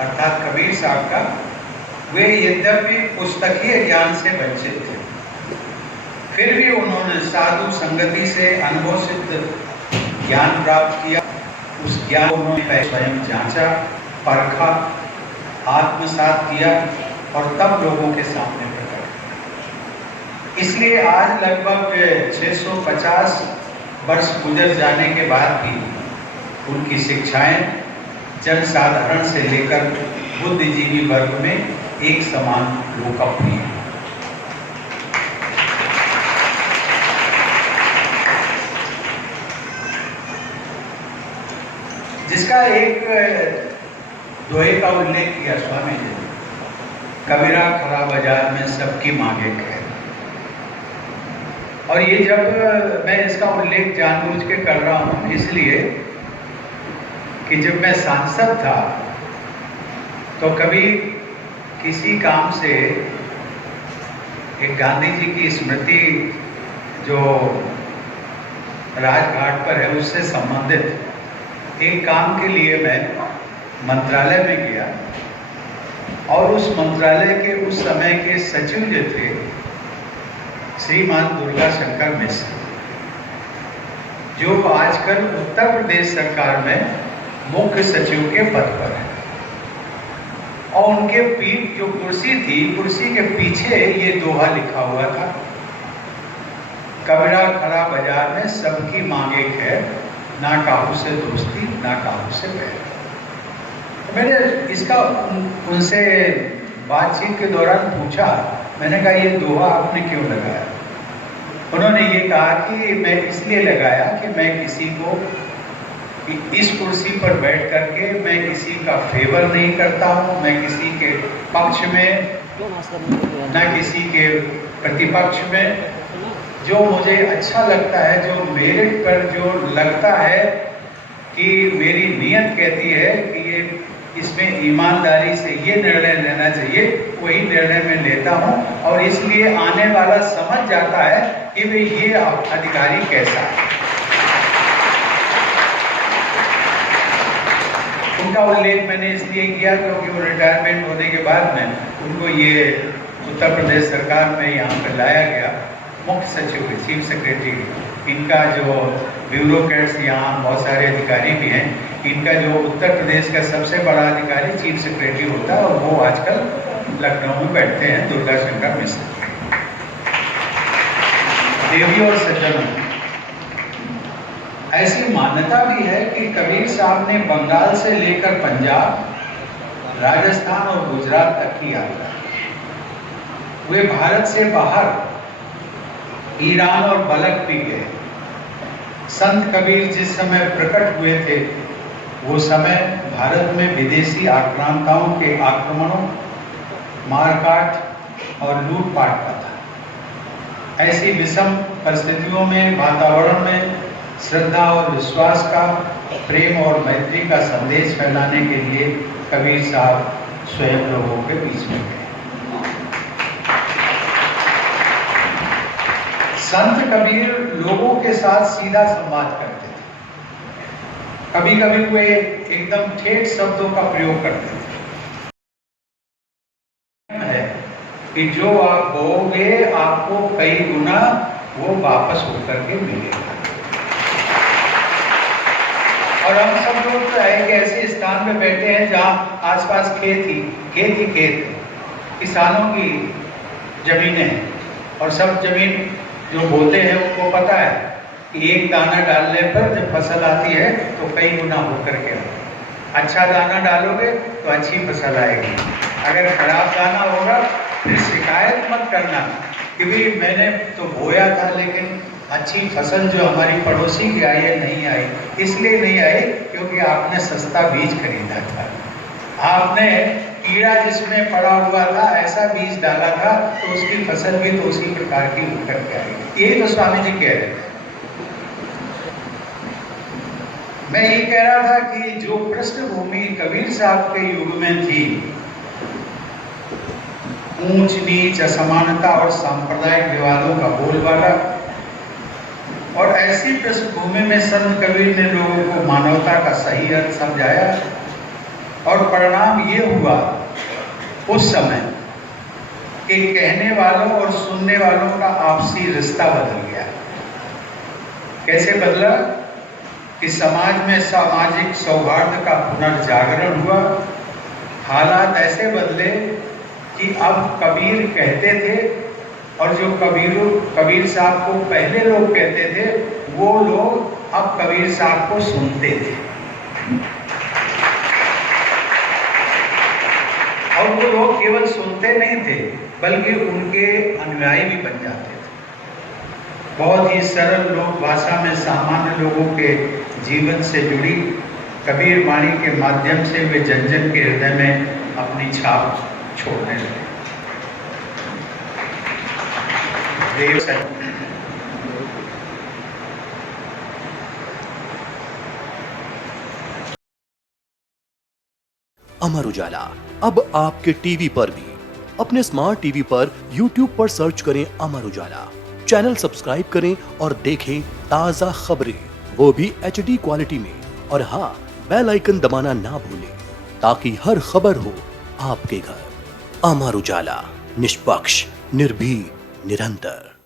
अर्थात कबीर साहब का, वे यद्यपि पुस्तकीय ज्ञान से वंचित थे, फिर भी उन्होंने साधु संगति से अनुभव सिद्ध ज्ञान प्राप्त किया। उस ज्ञान को उन्होंने स्वयं जांचा, परखा, आत्मसात किया और तब लोगों के सामने प्रकट। इसलिए आज लगभग 650 वर्ष गुजर जाने के बाद भी उनकी शिक्षाएं जनसाधारण से लेकर बुद्धिजीवी वर्ग में एक समान लोकप्रिय है। जिसका एक दोहे का उल्लेख किया स्वामी जी ने, कबीरा खरा बाजार में सबकी मांगे है। और ये जब मैं इसका उल्लेख जानबूझ के कर रहा हूँ इसलिए कि जब मैं सांसद था तो कभी किसी काम से एक गांधी जी की स्मृति जो राजघाट पर है उससे संबंधित एक काम के लिए मैं मंत्रालय में गया और उस मंत्रालय के उस समय के सचिव जो थे श्रीमान दुर्गा शंकर मिश्र, जो आजकल उत्तर प्रदेश सरकार में मुख्य सचिव के पद पर है, और उनके पीठ जो कुर्सी थी, कुर्सी के पीछे ये दोहा लिखा हुआ था, कबीरा खरा बाजार में सबकी मांगे खैर, ना काहू से दोस्ती ना काहू से बैर। तो मैंने इसका उनसे बातचीत के दौरान पूछा, मैंने कहा ये दोहा आपने क्यों लगाया? उन्होंने ये कहा कि मैं इसलिए लगाया कि मैं किसी को इस कुर्सी पर बैठ करके मैं किसी का फेवर नहीं करता हूँ, मैं किसी के पक्ष में ना किसी के प्रतिपक्ष में। जो मुझे अच्छा लगता है, जो मेरिट पर जो लगता है कि मेरी नीयत कहती है कि ये इसमें ईमानदारी से ये निर्णय लेना चाहिए, वही निर्णय मैं लेता हूँ। और इसलिए आने वाला समझ जाता है कि वे ये अधिकारी कैसा है। उनका उल्लेख मैंने इसलिए किया क्योंकि वो रिटायरमेंट होने के बाद में उनको ये उत्तर प्रदेश सरकार में यहाँ पर लाया गया मुख्य सचिव, चीफ सेक्रेटरी। इनका जो ब्यूरोक्रेट्स यहाँ बहुत सारे अधिकारी भी हैं, इनका जो उत्तर प्रदेश का सबसे बड़ा अधिकारी चीफ सेक्रेटरी होता है और वो आजकल लखनऊ में बैठते हैं, दुर्गा शंकर मिश्र। देवी और सज्जनों, ऐसी मान्यता भी है कि कबीर साहब ने बंगाल से लेकर पंजाब, राजस्थान और गुजरात तक की यात्रा। वे भारत से बाहर ईरान और बलख भी गए। संत कबीर जिस समय प्रकट हुए थे वो समय भारत में विदेशी आक्रांताओं के आक्रमणों, मारकाट और लूटपाट का था। ऐसी विषम परिस्थितियों में, वातावरण में श्रद्धा और विश्वास का, प्रेम और मैत्री का संदेश फैलाने के लिए कबीर साहब स्वयं लोगों के बीच में गए। संत कबीर लोगों के साथ सीधा संवाद करते थे। कभी कभी वे एकदम ठेठ शब्दों का प्रयोग करते थे है कि जो आप बोओगे आपको कई गुना वो वापस होकर के मिलेगा। और हम सब लोग तो है कि ऐसे स्थान पे बैठे हैं जहाँ आसपास खेत ही खेत, किसानों की जमीनें हैं और सब जमीन जो बोते हैं उनको पता है कि एक दाना डालने पर जब फसल आती है तो कई गुना होकर के अच्छा दाना डालोगे तो अच्छी फसल आएगी। अगर खराब दाना होगा फिर शिकायत मत करना कि भाई मैंने तो बोया था लेकिन अच्छी फसल जो हमारी पड़ोसी की आई है नहीं आई। इसलिए नहीं आई क्योंकि आपने सस्ता बीज खरीदा था, आपने कीड़ा जिसमें पड़ा हुआ था ऐसा बीज डाला था तो उसकी फसल भी तो उसी प्रकार की उतर के आई। यही तो स्वामी जी कह रहे थे। मैं ये कह रहा था कि जो पृष्ठभूमि कबीर साहब के युग में थी, ऊंच नीच, असमानता और सांप्रदायिक विवादों का बोलबाला, और ऐसी पृष्ठभूमि में संत कबीर ने लोगों को मानवता का सही अर्थ समझाया और परिणाम ये हुआ उस समय कि कहने वालों और सुनने वालों का आपसी रिश्ता बदल गया। कैसे बदला? कि समाज में सामाजिक सौहार्द का पुनर्जागरण हुआ। हालात ऐसे बदले कि अब कबीर कहते थे और जो कबीर साहब को पहले लोग कहते थे, वो लोग अब कबीर साहब को सुनते थे और वो लोग केवल सुनते नहीं थे बल्कि उनके अनुयायी भी बन जाते थे। बहुत ही सरल लोक भाषा में सामान्य लोगों के जीवन से जुड़ी कबीर वाणी के माध्यम से वे जन जन के हृदय में अपनी छाप छोड़ने लगे। अमर उजाला अब आपके टीवी पर भी। अपने स्मार्ट टीवी पर YouTube पर सर्च करें अमर उजाला, चैनल सब्सक्राइब करें और देखें ताजा खबरें, वो भी HD क्वालिटी में। और हाँ, बेल आइकन दबाना ना भूलें ताकि हर खबर हो आपके घर। अमर उजाला, निष्पक्ष, निर्भीक, निरंतर।